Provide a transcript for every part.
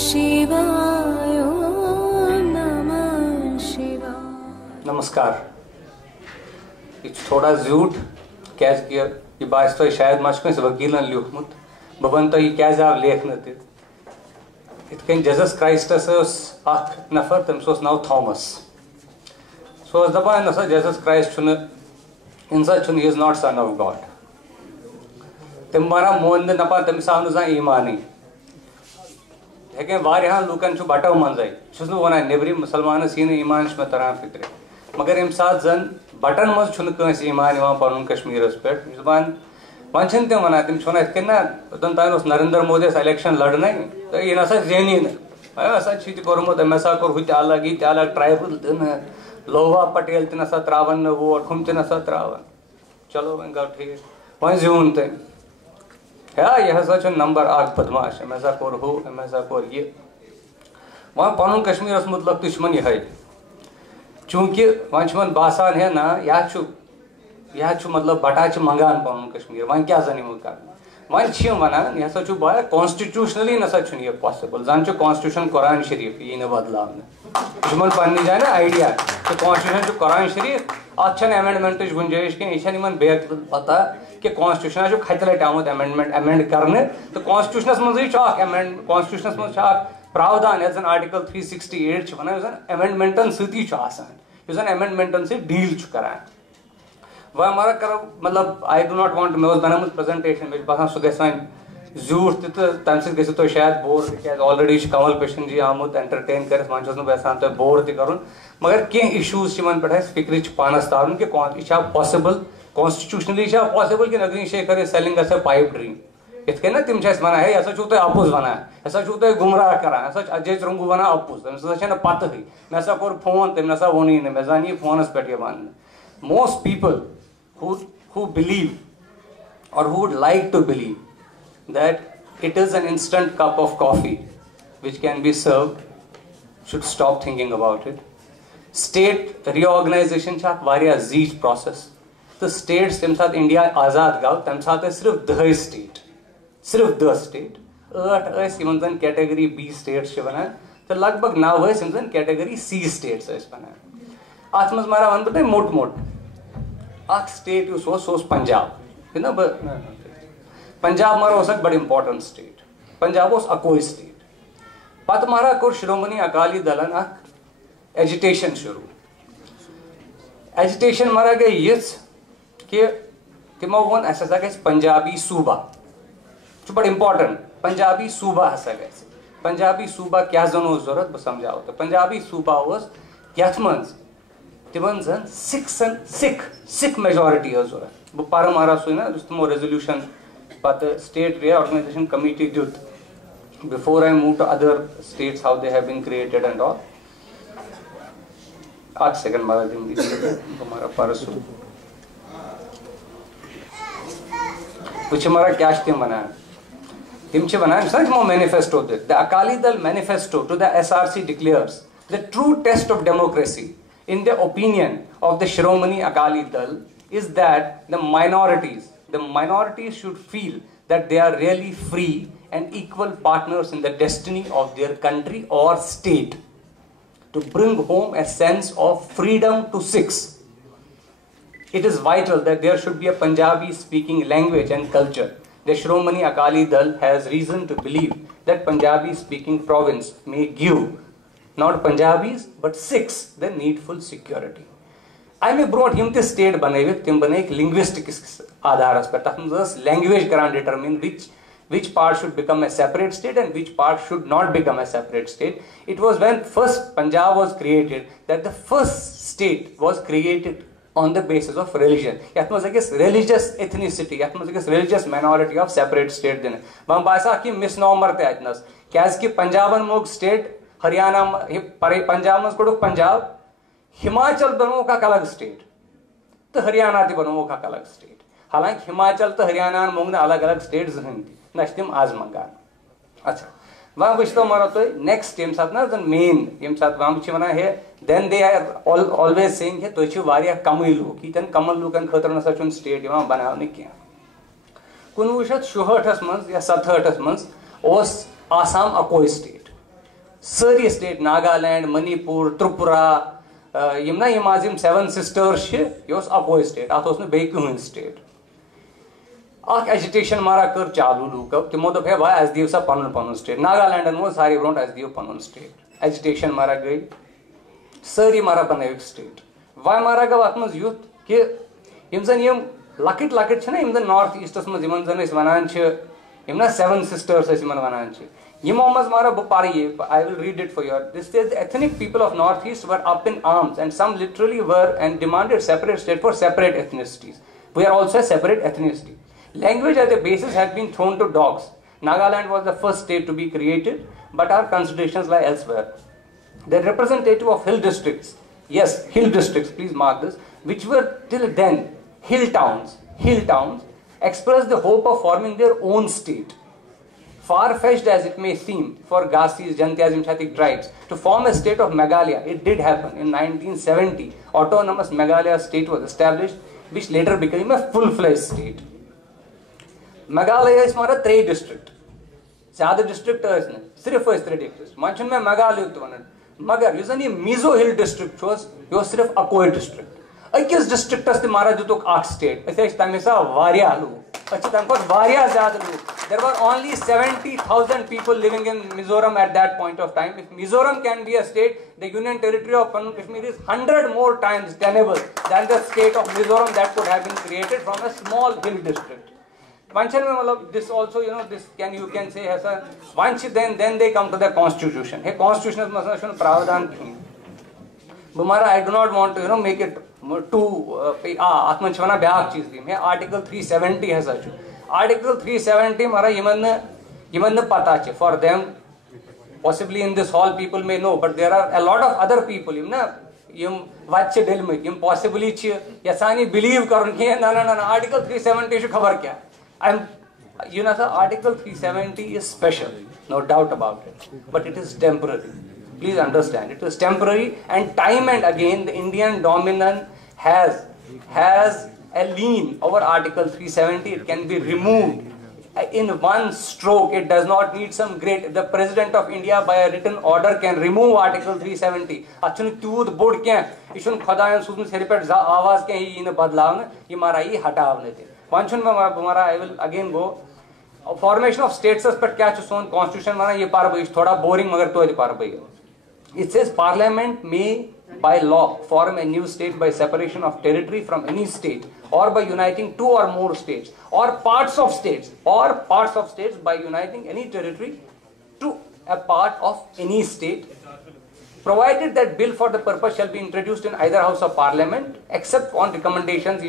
शिवाय नमः शिवाय। नमस्कार। यह थोड़ा झूठ क्या यह बास तुम शायद मा वकीलन लिखमुत बह वन तुम क्या आव लेखन तन जीसस क्राइस्टस नफर तमिस नाव थॉमस सो दपान नसा जीसस क्राइस्ट इंसान is not son of God तम वन मोन नपा तमिस आव ना ईमान हेकन वारियान लूकन बटो मंजे वन नेबरी मुसलमानस यी ईमान मे तरान फिक्र मगर यम सात जन बटन मज ईमान पन कश्मीरस पे वन वन तम वन तम वन ना तन तान नरेंद्र मोदी इलेक्शन लड़न तो यह ना जेनी ना कोर्मुत हसा कोर हु अलग यह अलग ट्राइबल लोहा पटेल तसा त्रावन वोट हम तसा त्रावन चलो वन गो ठीक वन जून तम यह हसा नंबर 1 बदमाश अम हसा कोर हु अम हसा कोर यह वन पन कश्मीरस मुतलक तुम यह चूंकि वन बासान है ना यह मतलब बटा मंगान पन कश्मीर वन क्या जन कर वन वन यह हसा बा कॉन्स्टिट्यूशनली नसा यह पॉसिबल जान कॉन्स्टिट्यूशन कुरान शरीफ यह बदलाव पन्नी जाए ना आइडिया कि कॉन्स्टिट्यूशन कुरान शरीफ अत अमेंडमेंट गुंजाइश कह बेहद पता कि कॉन्स्टिट्यूशन खत लट आमुत अमेंड करने तो कॉन्स्टिट्यूशनस मज कॉन्स्टिट्यूशनस मज प्रावधान यह आर्टिकल 368 वन अमेंडमेंटन सती अमेंडमेंटन से डील करान वह मगर करो मतलब आई डू नॉट वांट मे बनाम प्रेजेंटेशन मे बसान सह गि झूठ तम सो शायद बोर क्या ऑलरेडी कमल पेशन जी आमुत एंटरटेन कर वन बसान तुम बोर तक मगर कह इशूज पे फिक्र पानस तारुन कि यह पॉसिबल कॉन्स्टिट्यूशनली पॉसिबल कि नगरी शेखर सेलिंग पाइप ड्रीम इत ना तम वन है यह तुम अपुज वन यह तुम गुमराह करान यह अजय रंगू वन अपुज तमिस पत मे कोर फोन तम ना वोन मे जान यह फोनस पे one most people who believe or who would like to believe that it is an instant cup of coffee which can be served should stop thinking about it. State reorganization cha variya zeech process. The states tam sath India azad gav tam sath sirf 10 state sirf 10 state 8 ais yimon zan category B states che banan to lagbag 9 ais yimon zan category C states ais banan at maz mara wan batay mot state Punjab ना पंजाब मारा बड़ important state Punjab अकोई state पत मारा core Shiromani Akali दलन agitation शुरू agitation मारा गई यिस कि तिमो वोन अस हसा गस पंजाबी सूबा बड़ इंपॉर्टेंट पंजाबी सूबा हसा गस पंजाबी सूबा क्या जन जरूरत बह समझाओ तो पंजाबी सूबा यथ मज तिमन जन सिख मेजॉरिटी जरूरत बह पर मारा सु ना तमो रेजोल्यूशन पत स्टेट रीऑर्गनाइजेशन कमिटी दुत before I move to other states how they have been created and all 8 second मारा दिन हमारा पर सु कुछ मारा क्या तिम वना तमो manifesto the Akali Dal manifesto to the SRC declares the true test of democracy in the opinion of the Shiromani Akali Dal is that the minorities should feel that they are really free and equal partners in the destiny of their country or state, to bring home a sense of freedom to Sikhs. It is vital that there should be a Punjabi speaking language and culture. The Shiromani Akali Dal has reason to believe that Punjabi speaking province may give not Punjabis but Sikhs the needful security. I may brought him the state banayik tim banayik linguistics aadharas pe tatmas language karan determine which part should become a separate state and which part should not become a separate state. It was when first Punjab was created that the first state was created on the basis of religion. Yat maz ekis religious ethnicity, yat maz ekis religious minority of separate state dine man baisa ki misnomer te atnas kyas ki Punjaban mog state Haryana Punjab मज कोड़ पंजाब हिमाचल बनो का अलग state तो हरियाणा ति बनो का अलग state हालांकि हिमाचल तो हरियाणा मोंग अलग अलग स्टेट जहन न तम आज मंगान अच्छा वह वो मारो तो नेक्स्ट यम साथ ना जन मेन यम साथ वह वन है then they are always saying है तुम वारिया कमई लूक यन कमल लूकन खतर नसा स्टेट बनाने कह 1967 मज या 67 मज आसाम अकोई स्टेट सारी स्टेट नागालैंड मणिपुर त्रिपुरा यम ना यम आज यम 7 सिस्टर्स यह अकोई स्टेट अत बे कहीं स्टेट एजुटेशन मारा कर चालू लूको तमो दोप भाई अस दिव सा पन पन स्टेट नागालैंडन वो सारे ब्रो अस दिव पन स्टेट एजुटेशन मारा गई सारी मारा बन स्टेट वा मारा गो अत मज युथ कि यम जन यम लकट लकट यम जन नॉर्थ ईस्टस मज यमन जन वनान यम ना 7 सिस्टर्स वनान यमो मज मारा बह पर I will read it for you. This says the ethnic people of Northeast were up in arms and some literally were and demanded separate state for separate ethnicities. We are also a separate ethnicity. Language as a basis had been thrown to dogs. Nagaland was the first state to be created, but our considerations lie elsewhere. The representative of hill districts, yes, hill districts, please mark this, which were till then hill towns, expressed the hope of forming their own state. Far-fetched as it may seem for Ghasis, Jantias, Imshatik tribes to form a state of Meghalaya, it did happen. In 1970, autonomous Meghalaya state was established, which later became a full-fledged state. Meghalaya is not a 3 district. Zyada district is sirf 3 districts. Manchan mein Meghalaya to one. Magar, you see, Mizo Hill district was sirf Akoi district. Akis district as the Mara Jutok Arc state. I say Tamisa Varia Lu. There were only 70,000 people living in Mizoram at that point of time. If Mizoram can be a state, the Union Territory of Jammu Kashmir is 100 more times tenable than the state of Mizoram that could have been created from a small hill district. This also, this you can say as a once then they come to the constitution. Hey, constitution is pravadhan. Bumara, I do not want to make it too atmanchwana byak cheez di. Article 370 has such. Article 370 mara yiman pata che. For them, possibly in this hall people may know, but there are a lot of other people. Yum vache del mein yum possibly che yasani believe karun ke na Article 370 should cover kya. Sir, Article 370 is special, no doubt about it, but it is temporary. Please understand, it is temporary, and time and again the Indian dominant has a lien over Article 370. It can be removed in one stroke. It does not need some great. The President of India by a written order can remove Article 370. Achun tooth board kya? Ishun khadayan suzun seripet awaz kya hi ine badlav ne mara hi hatavne the. Panchun mein I will again go. Formation of states पर क्या चुन constitution माना ये पार भाई थोड़ा boring मगर तो ये पार भाई. It says Parliament may by law form a new state by separation of territory from any state or by uniting 2 or more states or parts of states by uniting any territory to a part of any state, provided that bill for the purpose shall be introduced in either house of parliament except on recommendations.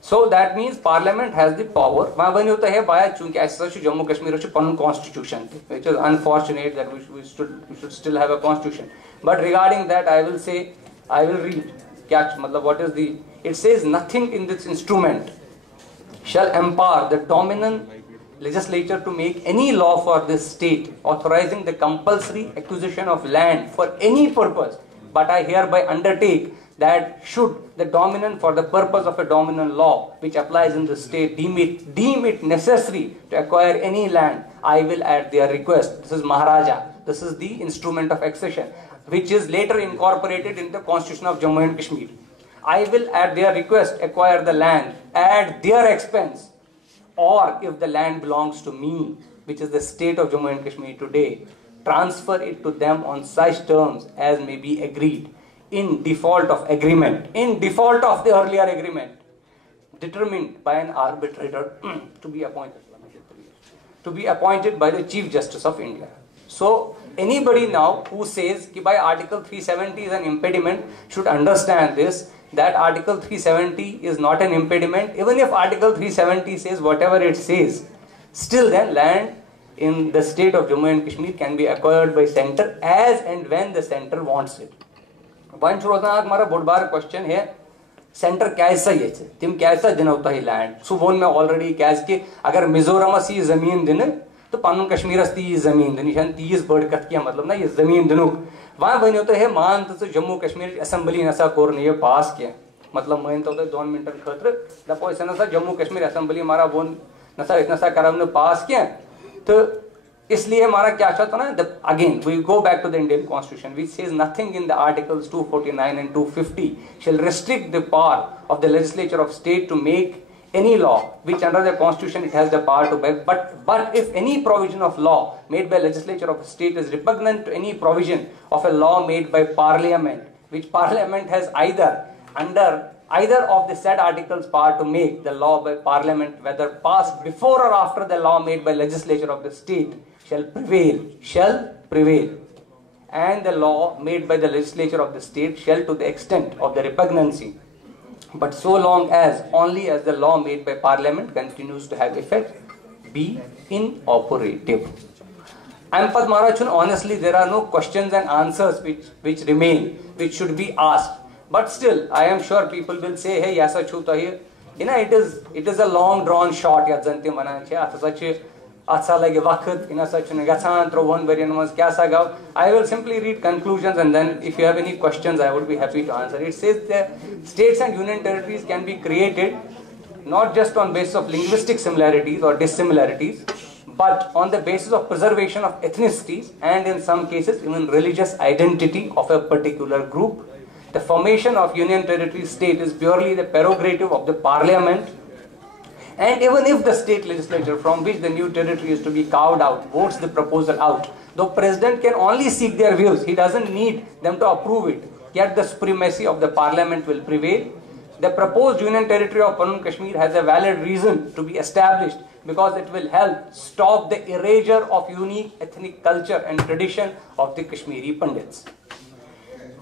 So that means parliament has the power. Chunki Jammu Kashmir constitution, which is unfortunate that we should still have a constitution. But regarding that, I will read. What is the? It says nothing in this instrument shall empower the dominant legislature to make any law for this state authorizing the compulsory acquisition of land for any purpose, but I hereby undertake that should the dominant for the purpose of a dominant law which applies in the state deem it necessary to acquire any land, I will at their request. This is Maharaja. This is the instrument of accession which is later incorporated in the Constitution of Jammu and Kashmir. I will at their request acquire the land at their expense, or if the land belongs to me, which is the state of Jammu and Kashmir today, transfer it to them on such terms as may be agreed in default of agreement, in default of the earlier agreement, determined by an arbitrator to be appointed by the Chief Justice of India. So anybody now who says that by Article 370 is an impediment should understand this, that Article 370 is not an impediment. Even if Article 370 says whatever it says, still then land in the state of Jammu and Kashmir can be acquired by center as and when the center wants it. One हमारा बहुत बार question है, centre कैसा ये तिम कैसा दिन होता है लैंड सुबह में ऑलरेडी कैस के अगर मिजोरम सी जमीन दिन तो पन कश्मीर ती जमीन दिन तीस बड़ कथ क्या मतलब ना ये जमीन दिन वह वन तो है मान तो जम्मू कश्मीर असेंबली नसा कोर ये पास क्या मतलब मान तो 2 मिनटन खतर दपो नसा जम्मू कश्मीर असेंबली मारा वो नसा इतना सा करम पास क्या तो इसलिए हमारा क्या चाहता ना, again we go back to the Indian Constitution, which says nothing in the articles 249 and 250 shall restrict the power of the legislature of state to make any law which under the Constitution it has the power to make. But if any provision of law made by legislature of a state is repugnant to any provision of a law made by Parliament, which Parliament has either of the said articles power to make the law by Parliament, whether passed before or after the law made by legislature of the state, shall prevail, and the law made by the legislature of the state shall, to the extent of the repugnancy, but so long as only as the law made by Parliament continues to have effect, be inoperative. And Pad Maharaj, honestly, there are no questions and answers which remain, which should be asked. But still, I am sure people will say, hey, yasa chuta here. You know, it is a long drawn shot. I will simply read conclusions, and then if you have any questions, I would be happy to answer. It says that states and union territories can be created not just on basis of linguistic similarities or dissimilarities, but on the basis of preservation of ethnicities and in some cases even religious identity of a particular group. The formation of union territory state is purely the prerogative of the Parliament. And even if the state legislature from which the new territory is to be carved out votes the proposal out, the president can only seek their views. He doesn't need them to approve it. Yet the supremacy of the Parliament will prevail. The proposed union territory of Jammu and Kashmir has a valid reason to be established because it will help stop the erasure of unique ethnic culture and tradition of the Kashmiri Pandits.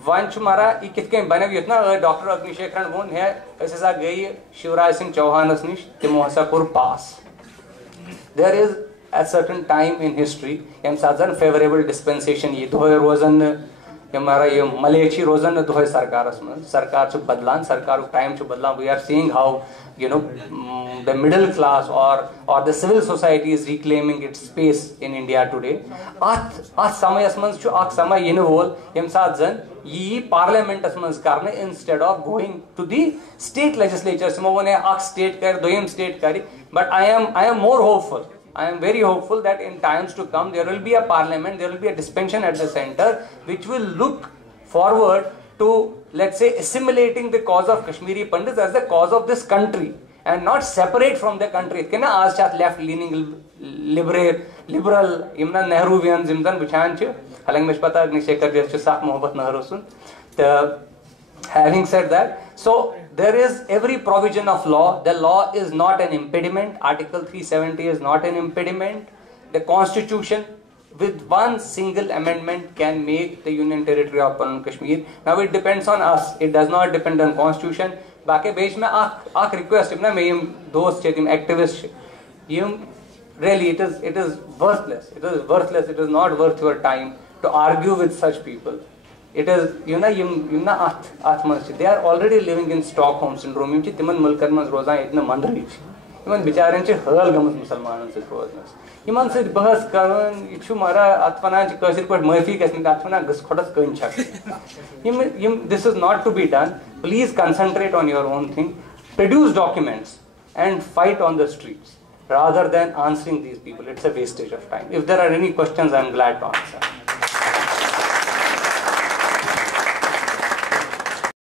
Vanch Mara, Ikitke Banavitna, Dr. Agnishekhran Moon here, Sasa Gay, Shivraj Singh Chauhan's Nish, Timohasapur Pass. There is a certain time in history, Yam Sazan favorable dispensation, Yidhoy Rosan, Yamara Malechi Rosan, Doy Sarkaras, Sarkar to Badlan, Sarkar time to Badlan. We are seeing how, the middle class or the civil society is reclaiming its space in India today. At Samayasmans to Aksama Yenevol, Yamsadzan, Ye Parliament Asmans Karne, instead of going to the state legislature, Simone Ak state kar, Doyam state kari. But I am more hopeful. I am very hopeful that in times to come there will be a parliament, there will be a dispensation at the center which will look forward to, let's say, assimilating the cause of Kashmiri Pandits as the cause of this country and not separate from the country. Can I ask left-leaning liberal, Imran Nehruvians, Imran Buchanch, Halang Mishpata, Agnishekhar, Sak Mohabbat Nehrusun. Having said that, so there is every provision of law. The law is not an impediment. Article 370 is not an impediment. The Constitution, with one single amendment, can make the Union Territory of Jammu and Kashmir. Now it depends on us. It does not depend on Constitution. Baaki beich mein aak request na meim dost chetim activist really it is worthless. It is worthless. It is not worth your time to argue with such people. It is, they are already living in Stockholm syndrome. Timan mulkan mas roza itna mandri. Iman bicharan che hal gamas Musalmanan se roznas. Iman se bahas karan ichu mara atfana che kasir pat mafi kasmi atfana gas khodas kain chak. This is not to be done. Please concentrate on your own thing. Produce documents and fight on the streets rather than answering these people. It's a wastage of time. If there are any questions, I am glad to answer.